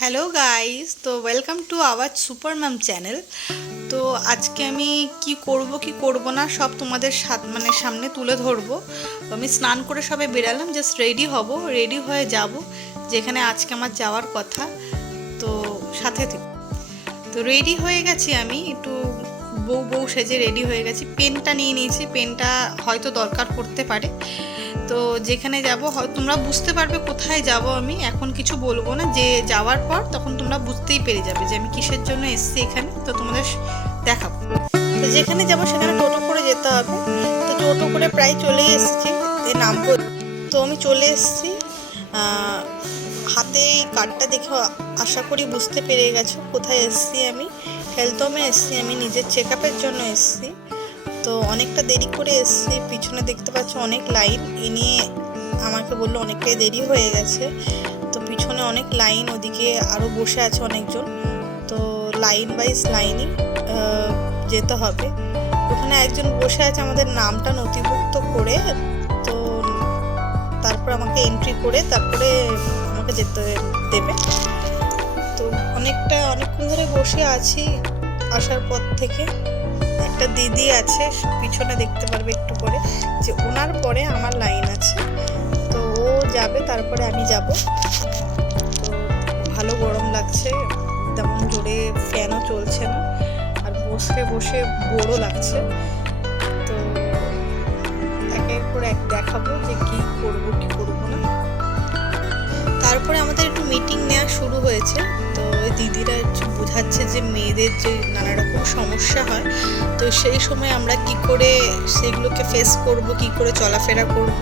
Hello guys, তো welcome to our super ma'am channel. তো আজকে আমি কি করব না সব তোমাদের সামনে তুলে ধরবো। তো আমি স্নান করে সবে বেরালাম, জাস্ট রেডি হব, রেডি হয়ে যাব যেখানে আজকে আমার যাওয়ার কথা। তো সাথে থেকে তো রেডি হয়ে গেছি, আমি একটু বউ বউ সেজে রেডি হয়ে গেছি। পেনটা নিয়ে নিয়েছি, পেনটা হয়তো দরকার পড়তে পারে। তো যেখানে যাব তোমরা বুঝতে পারবে কোথায় যাব। আমি এখন কিছু বলবো না, যে যাওয়ার পর তখন তোমরা বুঝতেই পেরে যাবে যে আমি কিসের জন্য এসেছি এখানে। তো তোমাদের দেখাবো। তো যেখানে যাব সেখানে টোটো করে যেতে হবে। তো টোটো করে প্রায় চলেই এসেছি, নামবো। তো আমি চলে এসেছি, হাতে কার্ডটা দেখে আশা করি বুঝতে পেরে গেছো কোথায় এসেছি। আমি হেলথ হোমে এসেছি, আমি নিজের চেক আপের জন্য এসেছি। তো অনেকটা দেরি করে এসেছি, পিছনে দেখতে পাচ্ছ অনেক লাইন। এ নিয়ে আমাকে বললো অনেকটাই দেরি হয়ে গেছে। তো পিছনে অনেক লাইন, ওদিকে আরও বসে আছে অনেকজন। তো লাইন বাইজ লাইনই যেতে হবে। ওখানে একজন বসে আছে আমাদের নামটা নথিভুক্ত করে। তো তারপর আমাকে এন্ট্রি করে তারপরে আমাকে যেতে দেবে। তো অনেকক্ষণ ধরে বসে আছি আসার পর থেকে। একটা দিদি আছে পিছনে, দেখতে পারবে একটু করে, যে ওনার পরে আমার লাইন আছে। তো ও যাবে, তারপরে আমি যাব। তো ভালো গরম লাগছে, তেমন জোরে ফ্যানও চলছে না, আর বসে বসে বোরও লাগছে। তো একের পর এক দেখাবো যে কি করব না। তারপরে আমাদের একটু মিটিং নেওয়া শুরু হয়েছে। তো ওই দিদিরা একটু বোঝাচ্ছে যে মেয়েদের যে নানা রকম সমস্যা হয়, তো সেই সময় আমরা কি করে সেগুলোকে ফেস করব, কি করে চলাফেরা করব,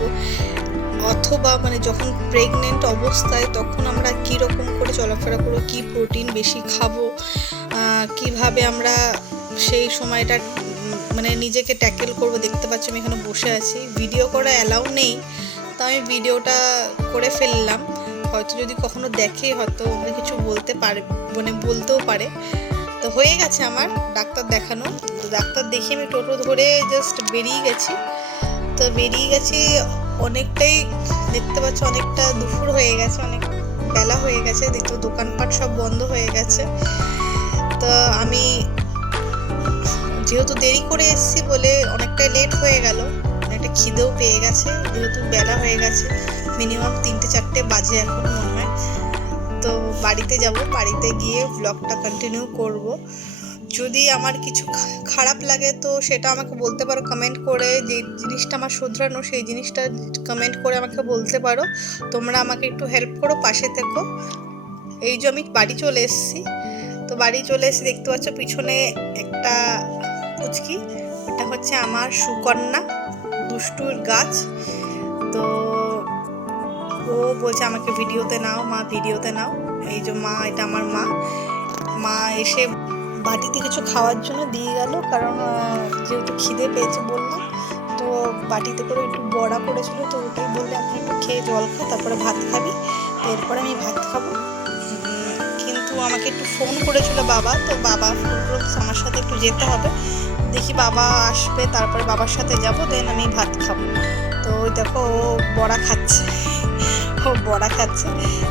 অথবা যখন প্রেগনেন্ট অবস্থায় তখন আমরা কি রকম করে চলাফেরা করব, কি প্রোটিন বেশি খাবো, কিভাবে আমরা সেই সময়টা নিজেকে ট্যাকেল করব। দেখতে পাচ্ছি আমি এখানে বসে আছি, ভিডিও করা অ্যালাউ নেই, তো আমি ভিডিওটা করে ফেললাম। হয়তো যদি কখনো দেখে হয়তো কিছু বলতে পারে, বলতেও পারে। তো হয়ে গেছে আমার ডাক্তার দেখানো। তো ডাক্তার দেখে আমি টোটো ধরে জাস্ট বেরিয়ে গেছি। তো বেরিয়ে গেছি অনেকটাই, দেখতে পাচ্ছি অনেকটা দুপুর হয়ে গেছে, অনেক বেলা হয়ে গেছে, দেখতে দোকানপাট সব বন্ধ হয়ে গেছে। তো আমি যেহেতু দেরি করে এসেছি বলে অনেকটাই লেট হয়ে গেল, অনেকটা খিদেও পেয়ে গেছে, যেহেতু বেলা হয়ে গেছে, মিনিমাম 3-4 বাজে এখন মনে হয়। তো বাড়িতে যাব, বাড়িতে গিয়ে ব্লগটা কন্টিনিউ করব। যদি আমার কিছু খারাপ লাগে তো সেটা আমাকে বলতে পারো কমেন্ট করে, যে জিনিসটা আমার শুধরানো সেই জিনিসটা কমেন্ট করে আমাকে বলতে পারো। তোমরা আমাকে একটু হেল্প করো, পাশে থেকো। এই যে আমি বাড়ি চলে এসেছি। তো বাড়ি চলে এসে দেখতে পাচ্ছ পিছনে একটা পুচকি, এটা হচ্ছে আমার সুকন্যা, দুষ্টুর গাছ। তো ও বলছে আমাকে ভিডিওতে নাও মা, ভিডিওতে নাও। এই যে মা, এটা আমার মা এসে বাটিতে কিছু খাওয়ার জন্য দিয়ে গেল, কারণ যেহেতু খিদে পেয়েছে বললাম। তো বাটিতে করে একটু বড়া করেছিল, তো ওটাই বললে আপনি একটু খেয়ে জল খা, তারপরে ভাত খাবি। তো এরপরে আমি ভাত খাবো। কিন্তু আমাকে একটু ফোন করেছিল বাবা, তো বাবা আমার সাথে একটু যেতে হবে। দেখি বাবা আসবে, তারপরে বাবার সাথে যাব, দেন আমি ভাত খাবো। তো ওই দেখো ও বড়া খাচ্ছে, ও বড়া খাচ্ছে।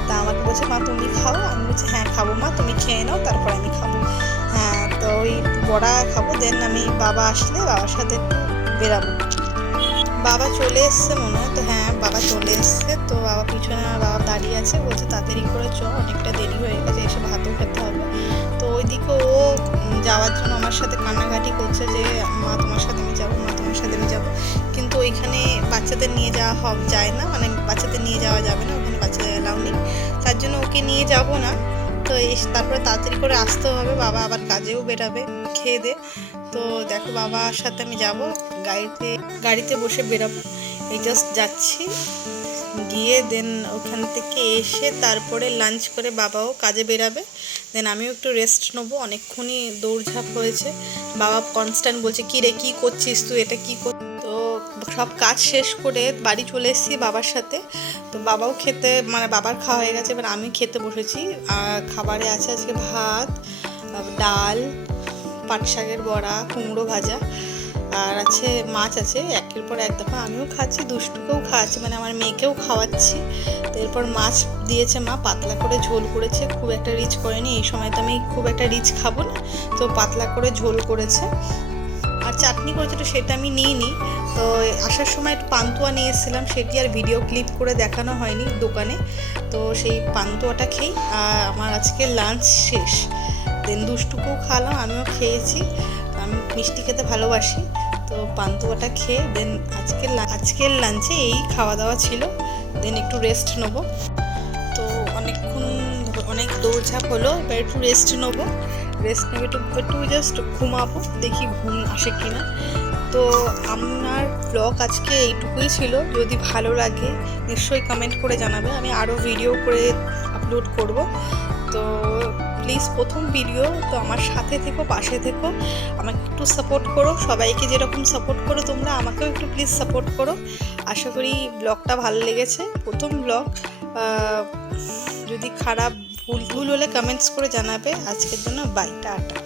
তা আমাকে বলছে মা তুমি খাও, আমি বলছি হ্যাঁ খাবো মা, তুমি খেয়ে নাও তারপর আমি খাবো। হ্যাঁ, তো ওই বড়া খাবো, দেন আমি বাবা আসলে বাবার সাথে একটু বেরাবো। বাবা চলে এসছে মনে হয়, তো হ্যাঁ বাবা চলে এসছে। তো বাবা পিছনে বাবা দাঁড়িয়ে আছে, বলছে তাড়াতাড়ি করে চ, অনেকটা দেরি হয়ে গেছে, এসে ভাতও খেতে হবে। তো ওইদিকে ও যাওয়ার জন্য আমার সাথে কান্নাকাটি করছে যে মা তোমার সাথে আমি যাবো, মা তোমার সাথে আমি যাবো। কিন্তু ওইখানে বাচ্চাদের নিয়ে যাওয়া যায় না, বাচ্চাদের নিয়ে যাওয়া যাবে না, ওখানে বাচ্চাদের অ্যালাউ নেই, তার জন্য ওকে নিয়ে যাব না। তো তারপরে তাড়াতাড়ি করে আসতে হবে, বাবা আবার কাজেও বেরাবে খেয়ে দে। তো দেখো বাবার সাথে আমি যাব, গাড়িতে বসে বেরাবো। এই জাস্ট যাচ্ছি, গিয়ে দেন ওখান থেকে এসে তারপরে লাঞ্চ করে বাবাও কাজে বেরাবে, দেন আমিও একটু রেস্ট নেবো। অনেকক্ষণই দৌড়ঝাঁপ হয়েছে। বাবা কনস্ট্যান্ট বলছে কী রে কী করছিস তুই, এটা কী কর। তো সব কাজ শেষ করে বাড়ি চলে এসেছি বাবার সাথে। তো বাবাও খেতে বাবার খাওয়া হয়ে গেছে, এবার আমি খেতে বসেছি। খাবারে আছে আজকে ভাত, ডাল, পাট শাকের বড়া, কুমড়ো ভাজা, আর আছে মাছ আছে একের পর এক। দেখো আমিও খাচ্ছি, দুষ্টুকেও খাওয়াচ্ছি, মানে আমার মেয়েকেও খাওয়াচ্ছি। তো এরপর মাছ দিয়েছে মা, পাতলা করে ঝোল করেছে, খুব একটা রিচ করেনি। এই সময় তো আমি খুব একটা রিচ খাবো না, তো পাতলা করে ঝোল করেছে। আর চাটনি করেছে, তো সেটা আমি নিইনি। তো আসার সময় একটু পান্তুয়া নিয়ে এসেছিলাম, সেটি আর ভিডিও ক্লিপ করে দেখানো হয়নি দোকানে। তো সেই পান্তুয়াটা খেয়েই আমার আজকে লাঞ্চ শেষ। দেন দুষ্টুকেও খাওয়ালাম, আমিও খেয়েছি। আমি মিষ্টি খেতে ভালোবাসি, তো পান্তুয়াটা খেয়ে দেন আজকের লাঞ্চে এই খাওয়া দাওয়া ছিল। দেন একটু রেস্ট নেবো। তো অনেক দৌড়ঝাঁপ হলো, এবার একটু রেস্ট নেবো। রেস্ট নেবে একটু জাস্ট ঘুমাবো, দেখি ঘুম আসে কিনা। তো আমার ব্লগ আজকে এইটুকুই ছিল। যদি ভালো লাগে নিশ্চয়ই কমেন্ট করে জানাবে, আমি আরও ভিডিও করে আপলোড করব। তো প্লিজ প্রথম ভিডিও, তো আমার সাথে থেকো, পাশে থেকো, আমাকে একটু সাপোর্ট করো। সবাইকে যেরকম সাপোর্ট করো তোমরা আমাকেও একটু প্লিজ সাপোর্ট করো। আশা করি ব্লগটা ভালো লেগেছে, প্রথম ব্লগ। যদি খারাপ ভুল হলে কমেন্টস করে জানাবে। আজকের জন্য বাই, টাটা।